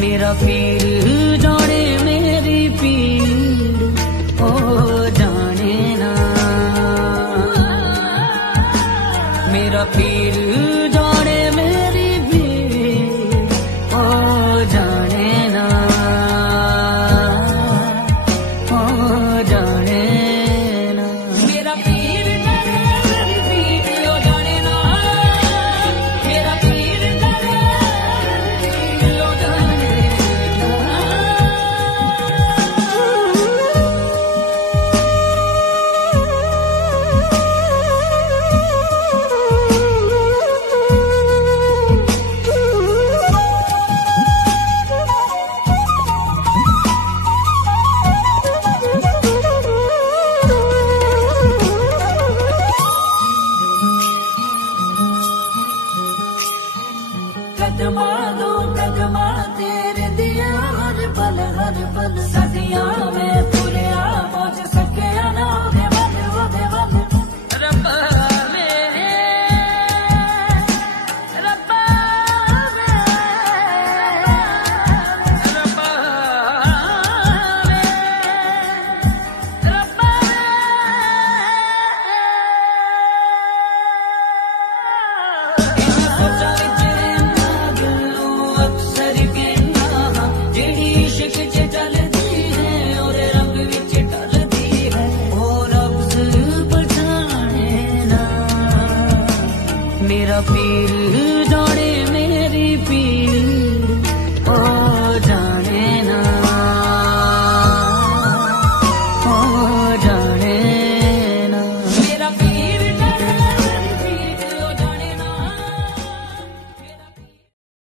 मेरा पीर जाने मेरी पीर ओ जाने ना, मेरा पीर जाने मेरी पीर ओ जाने ना, ओ जाने ना, मेरा पीर जाने मेरी पीर ओ जाने ना, मेरा पीर जाने ओ जाने कदमा तेरे दिया हर पल सदियां में तुरिया पहुंच सके ना ओदे वल रब्बा वे रब्बा वे रब्बा वे रब्बा मेरा पीर